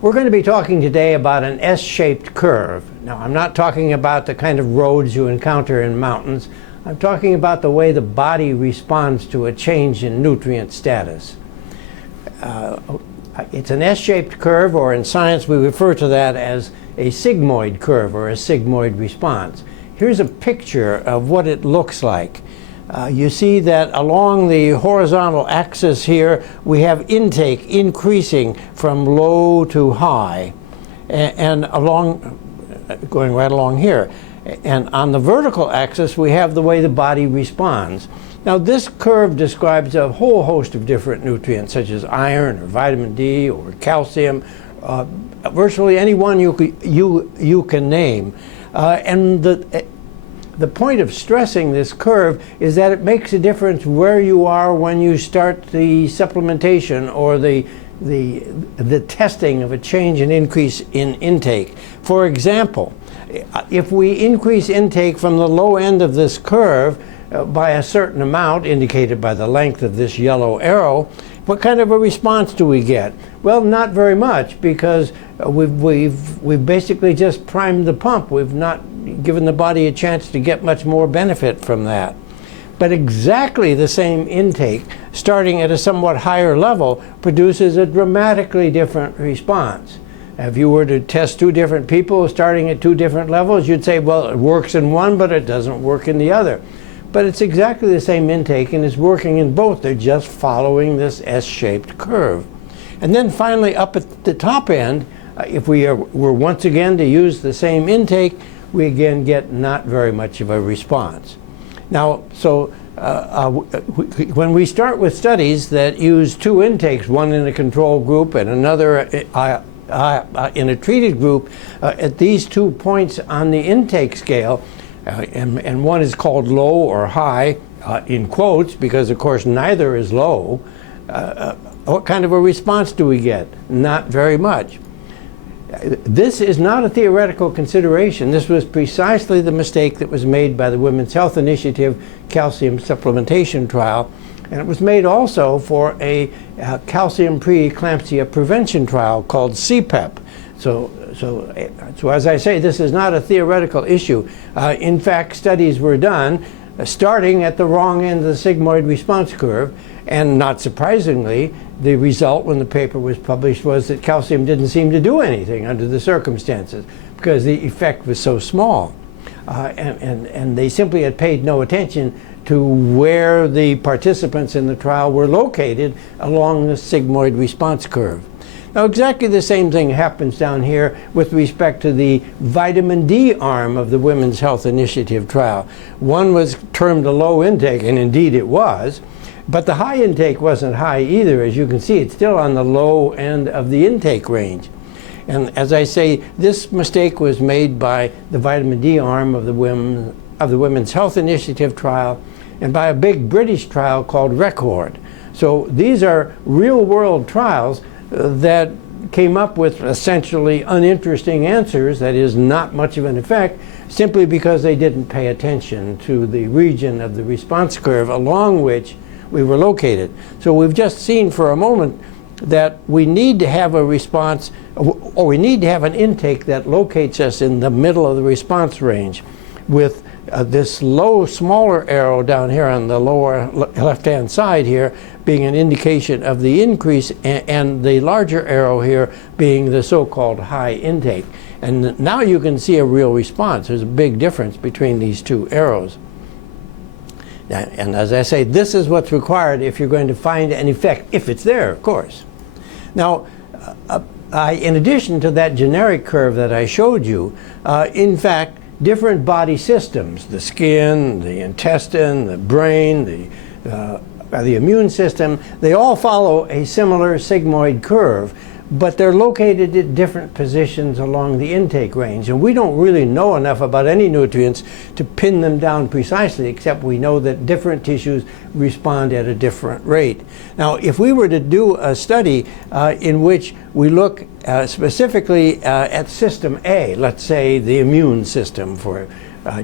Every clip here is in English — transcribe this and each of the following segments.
We're going to be talking today about an S-shaped curve. Now, I'm not talking about the kind of roads you encounter in mountains. I'm talking about the way the body responds to a change in nutrient status. It's an S-shaped curve, or in science we refer to that as a sigmoid curve or a sigmoid response. Here's a picture of what it looks like. You see that along the horizontal axis here we have intake increasing from low to high and going right along here. And on the vertical axis we have the way the body responds. Now this curve describes a whole host of different nutrients such as iron or vitamin D or calcium, virtually any one you can name. And the point of stressing this curve is that it makes a difference where you are when you start the supplementation or the testing of a change and increase in intake. For example, if we increase intake from the low end of this curve by a certain amount, indicated by the length of this yellow arrow, what kind of a response do we get? Well, not very much, because we've basically just primed the pump. We've not given the body a chance to get much more benefit from that. But exactly the same intake, starting at a somewhat higher level, produces a dramatically different response. If you were to test two different people starting at two different levels, you'd say, well, it works in one, but it doesn't work in the other. But it's exactly the same intake and it's working in both. They're just following this S-shaped curve. And then finally, up at the top end, if we were once again to use the same intake, we again get not very much of a response. Now, so when we start with studies that use two intakes, one in a control group and another in a treated group, at these 2 points on the intake scale, and one is called low or high, in quotes, because of course neither is low, what kind of a response do we get? Not very much. This is not a theoretical consideration. This was precisely the mistake that was made by the Women's Health Initiative calcium supplementation trial, and it was made also for a calcium preeclampsia prevention trial called CPEP. So as I say, this is not a theoretical issue. In fact, studies were done starting at the wrong end of the sigmoid response curve, and not surprisingly, the result when the paper was published was that calcium didn't seem to do anything under the circumstances because the effect was so small. And they simply had paid no attention to where the participants in the trial were located along the sigmoid response curve. Now, exactly the same thing happens down here with respect to the vitamin D arm of the Women's Health Initiative trial. One was termed a low intake, and indeed it was, but the high intake wasn't high either. As you can see, it's still on the low end of the intake range. And as I say, this mistake was made by the vitamin D arm of the Women's Health Initiative trial and by a big British trial called Record. So these are real-world trials that came up with essentially uninteresting answers, that is, not much of an effect, simply because they didn't pay attention to the region of the response curve along which we were located. So we've just seen for a moment that we need to have a response, or we need to have an intake that locates us in the middle of the response range, with this low, smaller arrow down here on the lower left-hand side here being an indication of the increase, and the larger arrow here being the so-called high intake. And now you can see a real response. There's a big difference between these two arrows. And as I say, this is what's required if you're going to find an effect, if it's there, of course. Now, in addition to that generic curve that I showed you, in fact, different body systems, the skin, the intestine, the brain, the immune system, they all follow a similar sigmoid curve, but they're located at different positions along the intake range. And we don't really know enough about any nutrients to pin them down precisely, except we know that different tissues respond at a different rate. Now, if we were to do a study in which we look specifically at system A, let's say the immune system for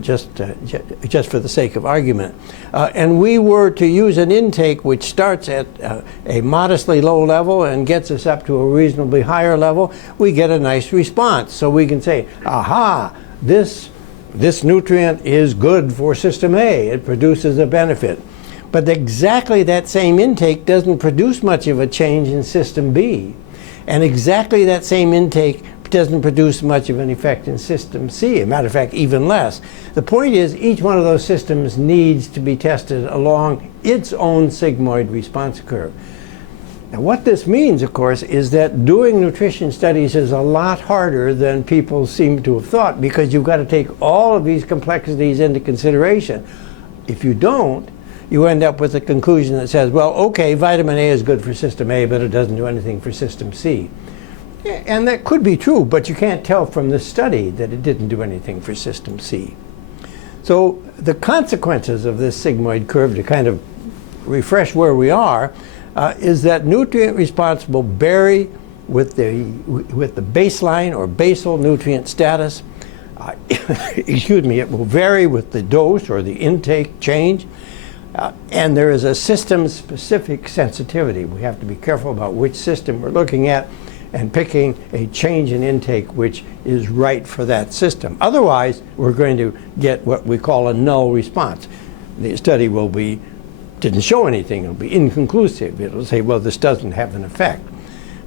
just for the sake of argument. And we were to use an intake which starts at a modestly low level and gets us up to a reasonably higher level, we get a nice response. So we can say, aha, this nutrient is good for system A. It produces a benefit. But exactly that same intake doesn't produce much of a change in system B. And exactly that same intake doesn't produce much of an effect in system C. As a matter of fact, even less. The point is, each one of those systems needs to be tested along its own sigmoid response curve. Now, what this means, of course, is that doing nutrition studies is a lot harder than people seem to have thought, because you've got to take all of these complexities into consideration. If you don't, you end up with a conclusion that says, well, okay, vitamin A is good for system A, but it doesn't do anything for system C. And that could be true, but you can't tell from the study that it didn't do anything for system C. So the consequences of this sigmoid curve, to kind of refresh where we are, is that nutrient response will vary with the baseline or basal nutrient status. Excuse me, it will vary with the dose or the intake change. And there is a system-specific sensitivity. We have to be careful about which system we're looking at and picking a change in intake which is right for that system. Otherwise, we're going to get what we call a null response. The study didn't show anything. It'll be inconclusive. It'll say, well, this doesn't have an effect.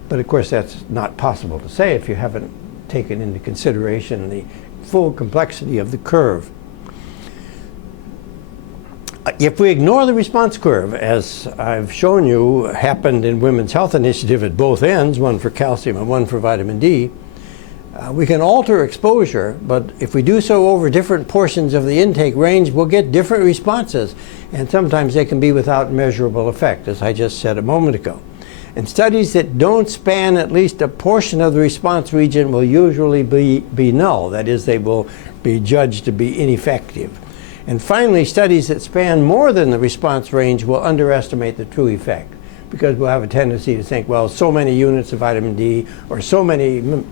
But of course, that's not possible to say if you haven't taken into consideration the full complexity of the curve. If we ignore the response curve, as I've shown you happened in Women's Health Initiative at both ends, one for calcium and one for vitamin D, we can alter exposure, but if we do so over different portions of the intake range, we'll get different responses, and sometimes they can be without measurable effect, as I just said a moment ago. And studies that don't span at least a portion of the response region will usually be null. That is, they will be judged to be ineffective. And finally, studies that span more than the response range will underestimate the true effect, because we'll have a tendency to think, well, so many units of vitamin D or so many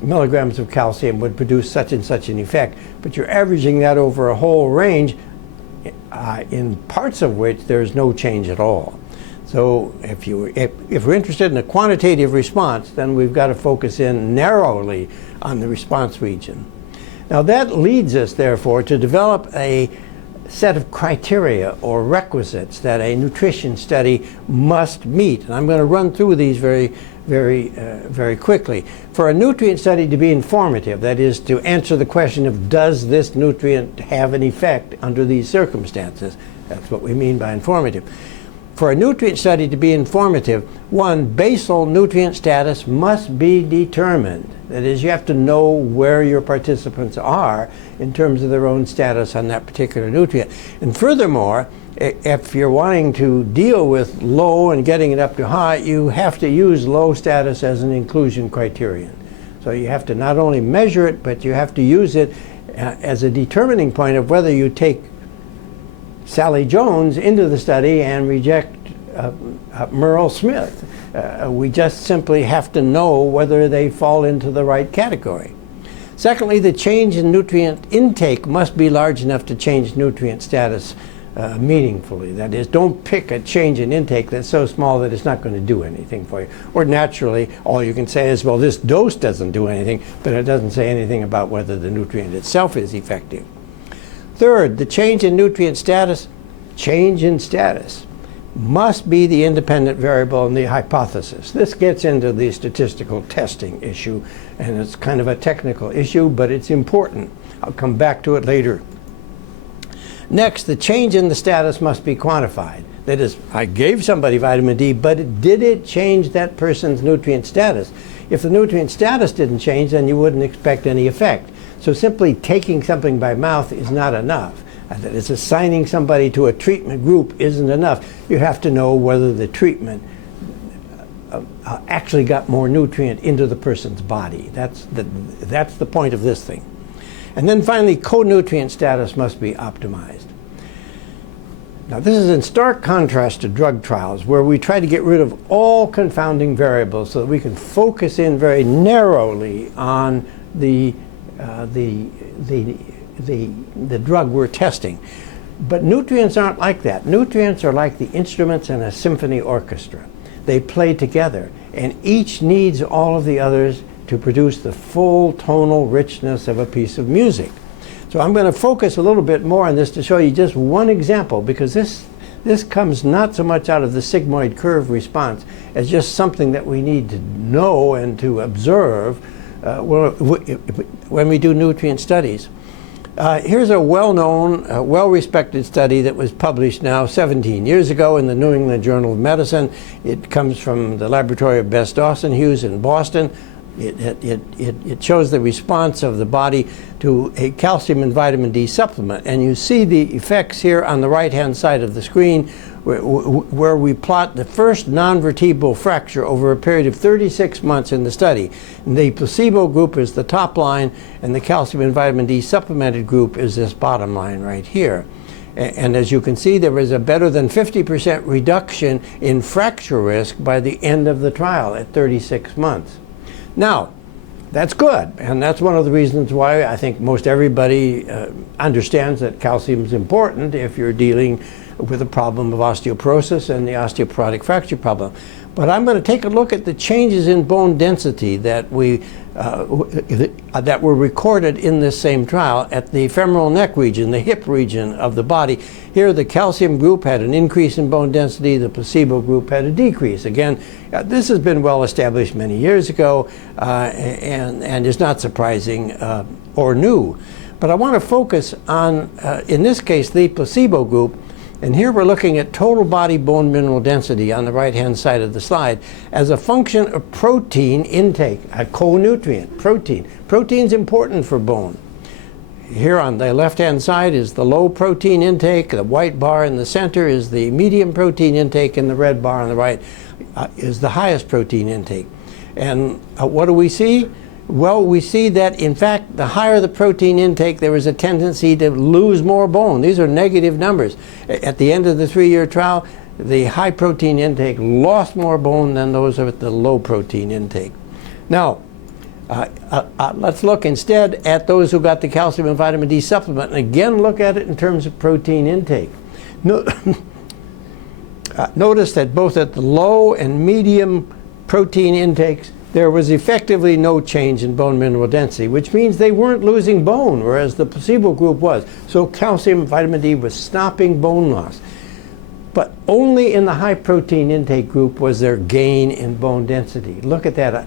milligrams of calcium would produce such and such an effect, but you're averaging that over a whole range in parts of which there's no change at all. So if we're interested in a quantitative response, then we've got to focus in narrowly on the response region. Now that leads us, therefore, to develop a set of criteria or requisites that a nutrition study must meet. And I'm going to run through these very quickly. For a nutrient study to be informative, that is, to answer the question of does this nutrient have an effect under these circumstances, that's what we mean by informative. For a nutrient study to be informative, one, basal nutrient status must be determined. That is, you have to know where your participants are in terms of their own status on that particular nutrient. And furthermore, if you're wanting to deal with low and getting it up to high, you have to use low status as an inclusion criterion. So you have to not only measure it, but you have to use it as a determining point of whether you take Sally Jones into the study and reject Merle Smith. We just simply have to know whether they fall into the right category. Secondly, the change in nutrient intake must be large enough to change nutrient status meaningfully. That is, don't pick a change in intake that's so small that it's not going to do anything for you. Or naturally, all you can say is, well, this dose doesn't do anything, but it doesn't say anything about whether the nutrient itself is effective. Third, the change in nutrient status, must be the independent variable in the hypothesis. This gets into the statistical testing issue, and it's kind of a technical issue, but it's important. I'll come back to it later. Next, the change in the status must be quantified. That is, I gave somebody vitamin D, but did it change that person's nutrient status? If the nutrient status didn't change, then you wouldn't expect any effect. So simply taking something by mouth is not enough. That is, assigning somebody to a treatment group isn't enough. You have to know whether the treatment actually got more nutrient into the person's body. That's the point of this thing. And then finally, co-nutrient status must be optimized. Now, this is in stark contrast to drug trials, where we try to get rid of all confounding variables so that we can focus in very narrowly on the the drug we're testing. But nutrients aren't like that. Nutrients are like the instruments in a symphony orchestra. They play together, and each needs all of the others to produce the full tonal richness of a piece of music. So I'm going to focus a little bit more on this to show you just one example, because this comes not so much out of the sigmoid curve response as just something that we need to know and to observe when we do nutrient studies. Here's a well-known, well-respected study that was published now 17 years ago in the New England Journal of Medicine. It comes from the laboratory of Bess Dawson Hughes in Boston. It shows the response of the body to a calcium and vitamin D supplement. And you see the effects here on the right-hand side of the screen where we plot the first non-vertebral fracture over a period of 36 months in the study. And the placebo group is the top line, and the calcium and vitamin D supplemented group is this bottom line right here. And as you can see, there was a better than 50% reduction in fracture risk by the end of the trial at 36 months. Now, that's good, and that's one of the reasons why I think most everybody understands that calcium is important if you're dealing with a problem of osteoporosis and the osteoporotic fracture problem. But I'm going to take a look at the changes in bone density that that were recorded in this same trial at the femoral neck region, the hip region of the body. Here the calcium group had an increase in bone density, the placebo group had a decrease. Again, this has been well established many years ago and is not surprising or new. But I want to focus on, in this case, the placebo group. And here we're looking at total body bone mineral density on the right-hand side of the slide as a function of protein intake, a co-nutrient, protein. Protein's important for bone. Here on the left-hand side is the low protein intake. The white bar in the center is the medium protein intake, and the red bar on the right is the highest protein intake. And what do we see? Well, we see that, in fact, the higher the protein intake, there is a tendency to lose more bone. These are negative numbers. At the end of the 3-year trial, the high protein intake lost more bone than those with the low protein intake. Now, let's look instead at those who got the calcium and vitamin D supplement, and again look at it in terms of protein intake. Notice that both at the low and medium protein intakes, there was effectively no change in bone mineral density, which means they weren't losing bone, whereas the placebo group was. So calcium and vitamin D was stopping bone loss. But only in the high protein intake group was there gain in bone density. Look at that.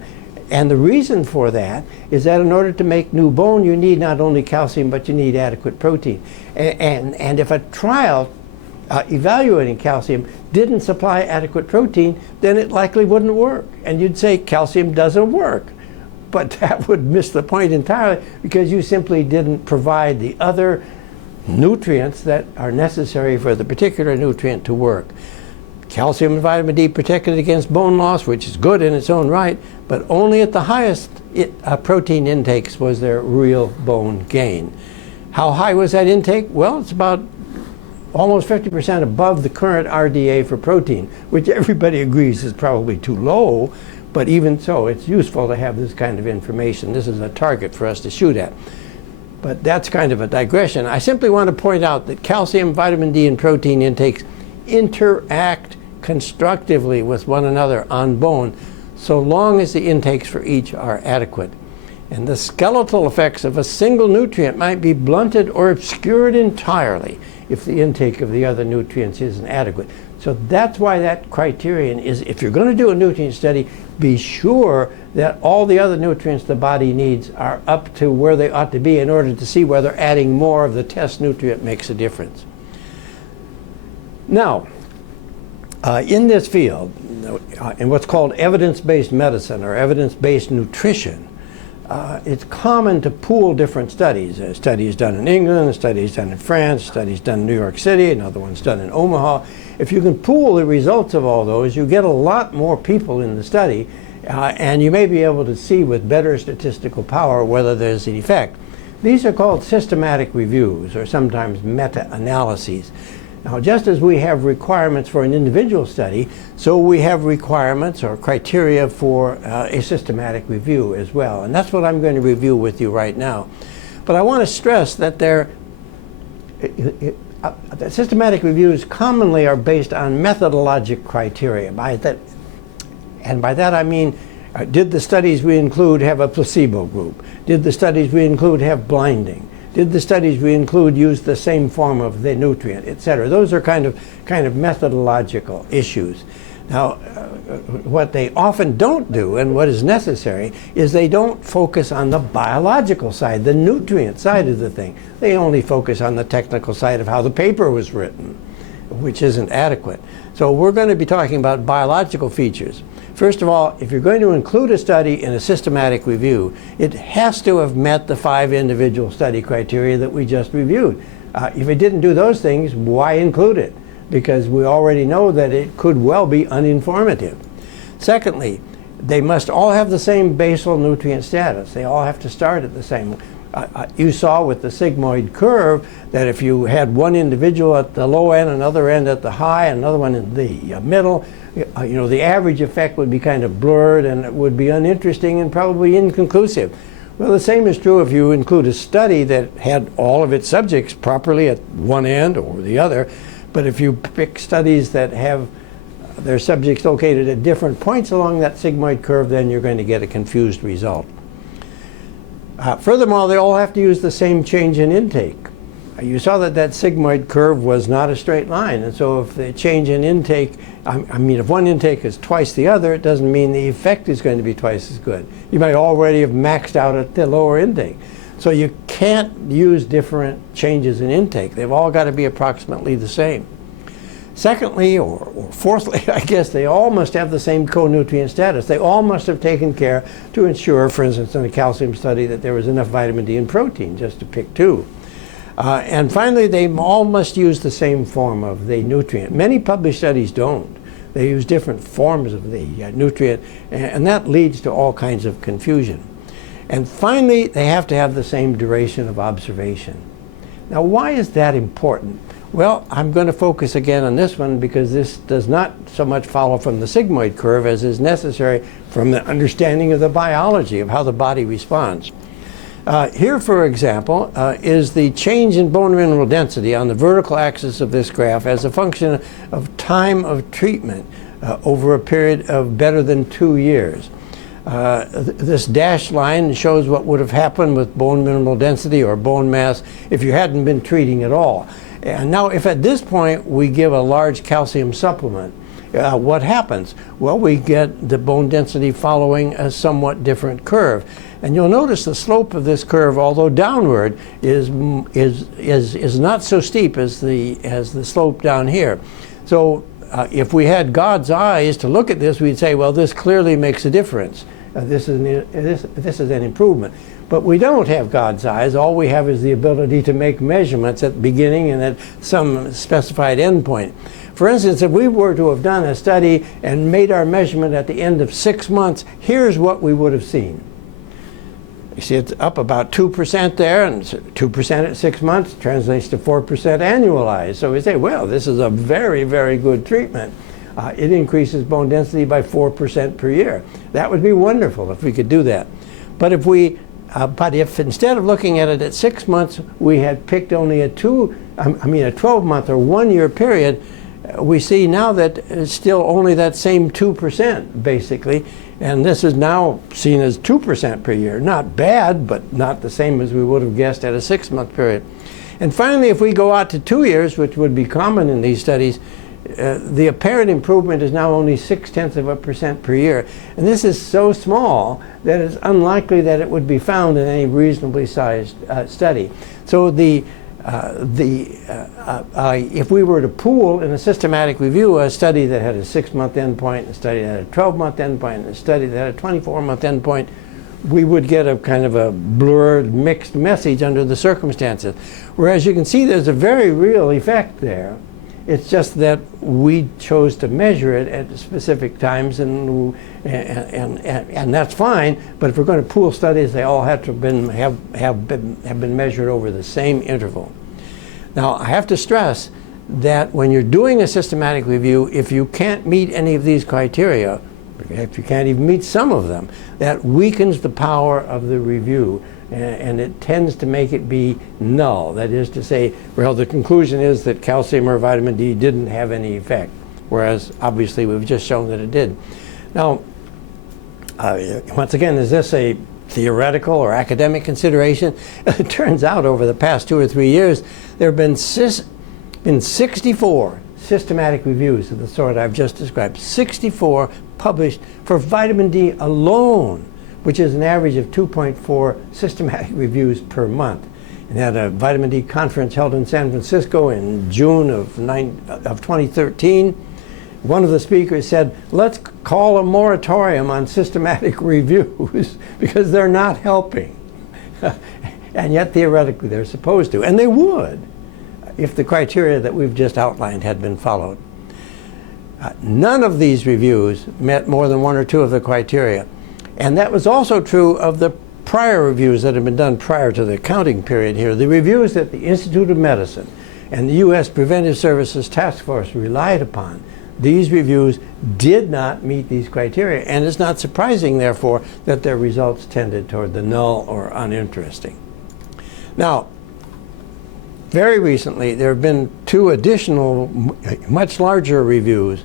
And the reason for that is that in order to make new bone, you need not only calcium, but you need adequate protein. And if a trial evaluating calcium didn't supply adequate protein, then it likely wouldn't work. And you'd say calcium doesn't work. But that would miss the point entirely, because you simply didn't provide the other nutrients that are necessary for the particular nutrient to work. Calcium and vitamin D protected against bone loss, which is good in its own right, but only at the highest protein intakes was there real bone gain. How high was that intake? Well, it's about almost 50% above the current RDA for protein, which everybody agrees is probably too low, but even so, it's useful to have this kind of information. This is a target for us to shoot at. But that's kind of a digression. I simply want to point out that calcium, vitamin D, and protein intakes interact constructively with one another on bone, so long as the intakes for each are adequate. And the skeletal effects of a single nutrient might be blunted or obscured entirely if the intake of the other nutrients isn't adequate. So that's why that criterion is, if you're going to do a nutrient study, be sure that all the other nutrients the body needs are up to where they ought to be in order to see whether adding more of the test nutrient makes a difference. Now, in this field, in what's called evidence-based medicine or evidence-based nutrition, it's common to pool different studies. A study is done in England, a study is done in France, a study is done in New York City, another one's done in Omaha. If you can pool the results of all those, you get a lot more people in the study, and you may be able to see with better statistical power whether there's an effect. These are called systematic reviews, or sometimes meta-analyses. Now, just as we have requirements for an individual study, so we have requirements or criteria for a systematic review as well. And that's what I'm going to review with you right now. But I want to stress that the systematic reviews commonly are based on methodologic criteria. By that I mean, did the studies we include have a placebo group? Did the studies we include have blinding? Did the studies we include use the same form of the nutrient, etc.? Those are kind of methodological issues. Now, what they often don't do, and what is necessary, is they don't focus on the biological side, the nutrient side of the thing. They only focus on the technical side of how the paper was written, which isn't adequate. So we're going to be talking about biological features. First of all, if you're going to include a study in a systematic review, it has to have met the 5 individual study criteria that we just reviewed. If it didn't do those things, why include it? Because we already know that it could well be uninformative. Secondly, they must all have the same basal nutrient status. They all have to start at the same. You saw with the sigmoid curve that if you had one individual at the low end, another end at the high, another one in the middle, the average effect would be kind of blurred and it would be uninteresting and probably inconclusive. Well, the same is true if you include a study that had all of its subjects properly at one end or the other. But if you pick studies that have their subjects located at different points along that sigmoid curve, then you're going to get a confused result. Furthermore, they all have to use the same change in intake. You saw that sigmoid curve was not a straight line, and so if the change in intake, if one intake is twice the other, it doesn't mean the effect is going to be twice as good. You might already have maxed out at the lower intake. So you can't use different changes in intake. They've all got to be approximately the same. Secondly, or fourthly, I guess, they all must have the same co-nutrient status. They all must have taken care to ensure, for instance, in a calcium study, that there was enough vitamin D and protein, just to pick 2. And finally, they all must use the same form of the nutrient. Many published studies don't. They use different forms of the nutrient, and that leads to all kinds of confusion. And finally, they have to have the same duration of observation. Now, why is that important? Well, I'm going to focus again on this one because this does not so much follow from the sigmoid curve as is necessary from the understanding of the biology of how the body responds. Here, for example, is the change in bone mineral density on the vertical axis of this graph as a function of time of treatment over a period of better than 2 years. This dashed line shows what would have happened with bone mineral density or bone mass if you hadn't been treating at all. And now, if at this point we give a large calcium supplement, what happens? Well, we get the bone density following a somewhat different curve. And you'll notice the slope of this curve, although downward, is not so steep as the slope down here. So if we had God's eyes to look at this, we'd say, well, this clearly makes a difference. This is an improvement. But we don't have God's eyes. All we have is the ability to make measurements at the beginning and at some specified endpoint. For instance, if we were to have done a study and made our measurement at the end of 6 months, here's what we would have seen. You see it's up about 2% there, and 2% at 6 months translates to 4% annualized. So we say, well, this is a very, very good treatment. It increases bone density by 4% per year. That would be wonderful if we could do that. But if instead of looking at it at 6 months, we had picked only a 12-month or 1 year period, we see now that it's still only that same 2%, basically. And this is now seen as 2% per year. Not bad, but not the same as we would have guessed at a 6-month period. And finally, if we go out to 2 years, which would be common in these studies, the apparent improvement is now only 0.6% per year. And this is so small that it's unlikely that it would be found in any reasonably sized study. So if we were to pool in a systematic review a study that had a 6-month endpoint, a study that had a 12-month endpoint, and a study that had a 24-month endpoint, we would get a kind of a blurred, mixed message under the circumstances. Whereas you can see there's a very real effect there. It's just that we chose to measure it at specific times, and that's fine. But if we're going to pool studies, they all have to have been measured over the same interval. Now, I have to stress that when you're doing a systematic review, if you can't meet any of these criteria, if you can't even meet some of them, that weakens the power of the review. and it tends to make it be null. That is to say, well, the conclusion is that calcium or vitamin D didn't have any effect, whereas obviously we've just shown that it did. Now, once again, is this a theoretical or academic consideration? It turns out over the past 2 or 3 years, there have been 64 systematic reviews of the sort I've just described, 64 published for vitamin D alone, which is an average of 2.4 systematic reviews per month. And at a vitamin D conference held in San Francisco in June of 2013, one of the speakers said, let's call a moratorium on systematic reviews because they're not helping. And yet theoretically they're supposed to, and they would if the criteria that we've just outlined had been followed. None of these reviews met more than 1 or 2 of the criteria. And that was also true of the prior reviews that had been done prior to the counting period here. The reviews that the Institute of Medicine and the U.S. Preventive Services Task Force relied upon, these reviews did not meet these criteria. And it's not surprising, therefore, that their results tended toward the null or uninteresting. Now, very recently, there have been 2 additional, much larger reviews.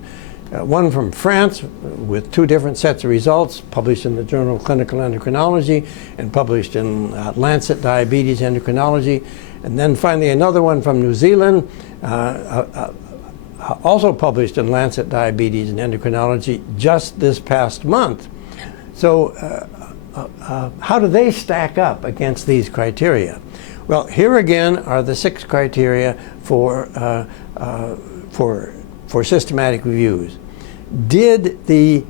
One from France with 2 different sets of results, published in the Journal of Clinical Endocrinology and published in Lancet Diabetes Endocrinology. And then finally another one from New Zealand, also published in Lancet Diabetes and Endocrinology just this past month. So how do they stack up against these criteria? Well, here again are the 6 criteria for systematic reviews. Did the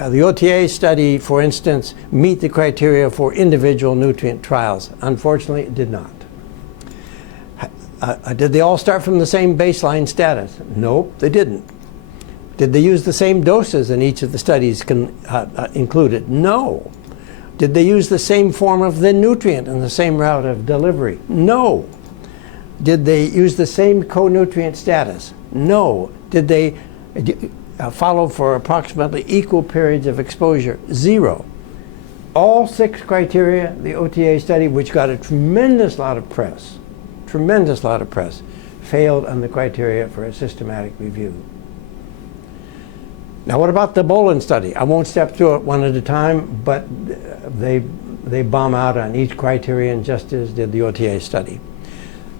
OTA study, for instance, meet the criteria for individual nutrient trials? Unfortunately, it did not. Did they all start from the same baseline status? Nope, they didn't. Did they use the same doses in each of the studies included? No. Did they use the same form of the nutrient and the same route of delivery? No. Did they use the same co-nutrient status? No. Did they follow for approximately equal periods of exposure? 0. All 6 criteria, the OTA study, which got a tremendous lot of press, failed on the criteria for a systematic review. Now, what about the Bolin study? I won't step through it one at a time, but they bomb out on each criterion just as did the OTA study.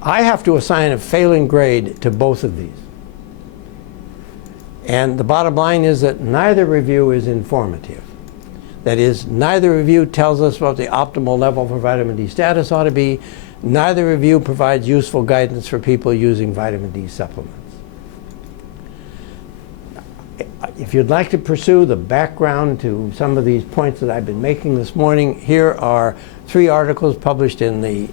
I have to assign a failing grade to both of these. And the bottom line is that neither review is informative. That is, neither review tells us what the optimal level for vitamin D status ought to be. Neither review provides useful guidance for people using vitamin D supplements. If you'd like to pursue the background to some of these points that I've been making this morning, here are 3 articles published in the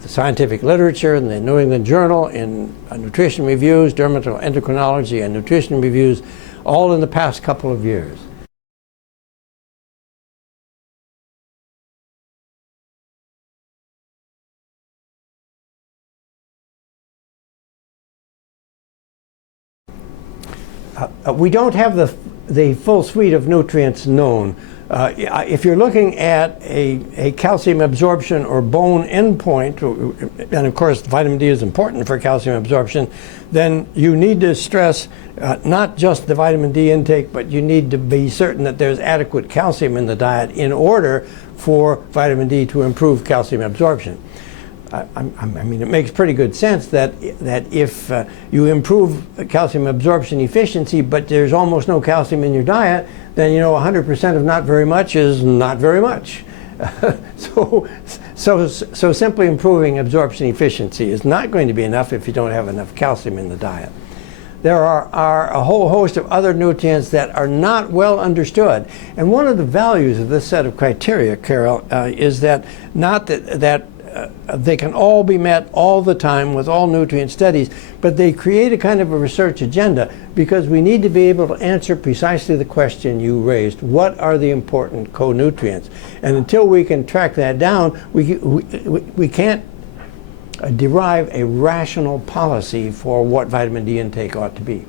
scientific literature in the New England Journal, in nutrition reviews, dermatoendocrinology and nutrition reviews, all in the past couple of years. We don't have the full suite of nutrients known. If you're looking at a calcium absorption or bone endpoint, and of course vitamin D is important for calcium absorption, then you need to stress not just the vitamin D intake, but you need to be certain that there's adequate calcium in the diet in order for vitamin D to improve calcium absorption. I mean, it makes pretty good sense that if you improve calcium absorption efficiency, but there's almost no calcium in your diet, then 100% of not very much is not very much. So simply improving absorption efficiency is not going to be enough if you don't have enough calcium in the diet. There are a whole host of other nutrients that are not well understood. And one of the values of this set of criteria, Carole, is that not that they can all be met all the time with all nutrient studies, but they create a kind of a research agenda because we need to be able to answer precisely the question you raised. What are the important co-nutrients? And until we can track that down, we can't derive a rational policy for what vitamin D intake ought to be.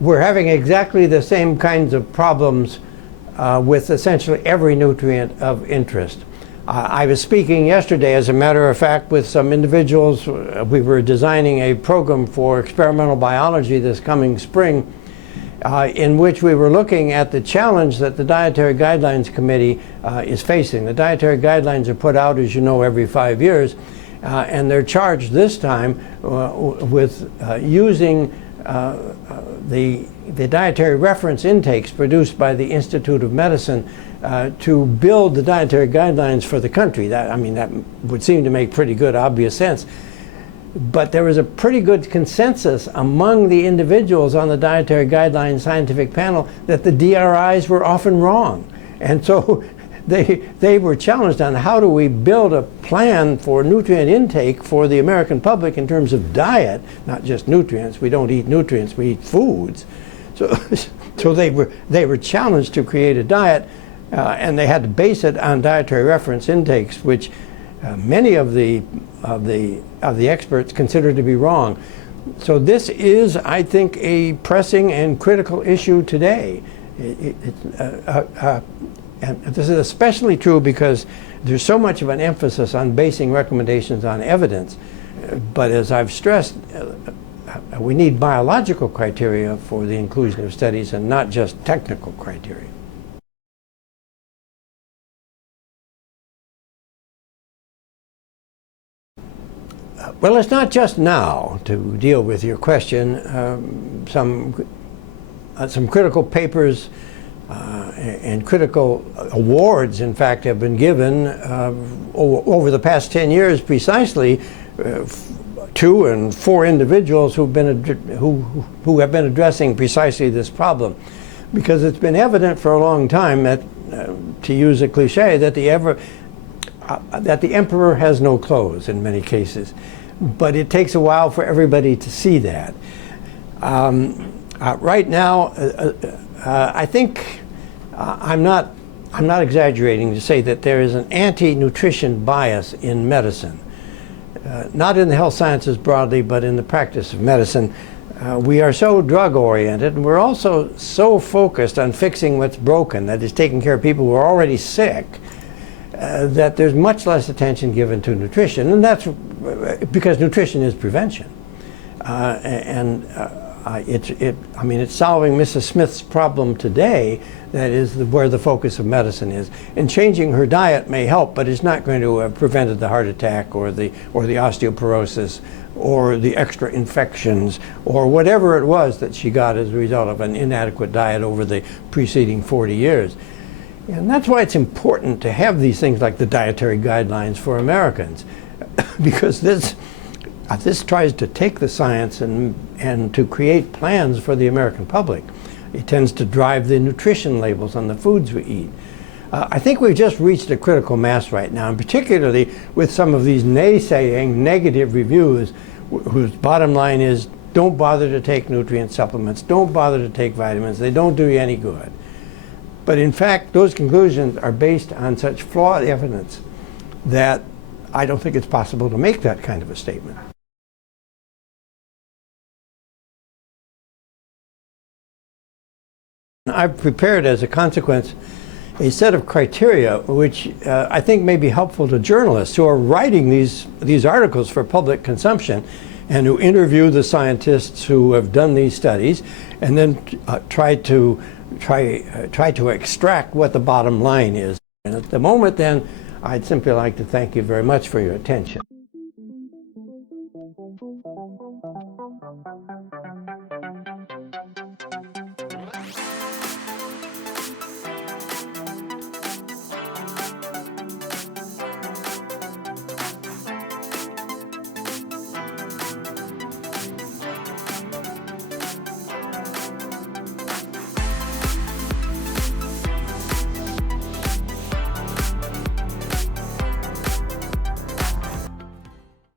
we're having exactly the same kinds of problems with essentially every nutrient of interest. I was speaking yesterday, as a matter of fact, with some individuals. We were designing a program for experimental biology this coming spring, in which we were looking at the challenge that the Dietary Guidelines Committee is facing. The Dietary Guidelines are put out, as you know, every 5 years, and they're charged this time with using the dietary reference intakes produced by the Institute of Medicine to build the dietary guidelines for the country. That would seem to make pretty good, obvious sense. But there was a pretty good consensus among the individuals on the Dietary Guidelines Scientific Panel that the DRIs were often wrong. And so they were challenged on how do we build a plan for nutrient intake for the American public in terms of diet, not just nutrients. We don't eat nutrients, we eat foods. So they were challenged to create a diet, and they had to base it on dietary reference intakes, which many of the experts consider to be wrong. So this is, I think, a pressing and critical issue today. And this is especially true because there's so much of an emphasis on basing recommendations on evidence. But as I've stressed, we need biological criteria for the inclusion of studies and not just technical criteria. Well, it's not just now, to deal with your question. Some critical papers and critical awards, in fact, have been given over the past 10 years precisely to and for individuals who have been addressing precisely this problem. Because it's been evident for a long time that, to use a cliche, that the emperor has no clothes in many cases. But it takes a while for everybody to see that. Right now, I think I'm not exaggerating to say that there is an anti-nutrition bias in medicine. Not in the health sciences broadly, but in the practice of medicine. We are so drug-oriented, and we're also so focused on fixing what's broken, that is, taking care of people who are already sick, that there's much less attention given to nutrition, and that's because nutrition is prevention. It's solving Mrs. Smith's problem today. That is where the focus of medicine is. And changing her diet may help, but it's not going to have prevented the heart attack or the osteoporosis or the extra infections or whatever it was that she got as a result of an inadequate diet over the preceding 40 years. And that's why it's important to have these things like the dietary guidelines for Americans, because this tries to take the science and to create plans for the American public. It tends to drive the nutrition labels on the foods we eat. I think we've just reached a critical mass right now, and particularly with some of these naysaying negative reviews whose bottom line is, don't bother to take nutrient supplements, don't bother to take vitamins, they don't do you any good. But in fact, those conclusions are based on such flawed evidence that I don't think it's possible to make that kind of a statement. I've prepared, as a consequence, a set of criteria which I think may be helpful to journalists who are writing these articles for public consumption and who interview the scientists who have done these studies and then try to extract what the bottom line is. And at the moment then, I'd simply like to thank you very much for your attention.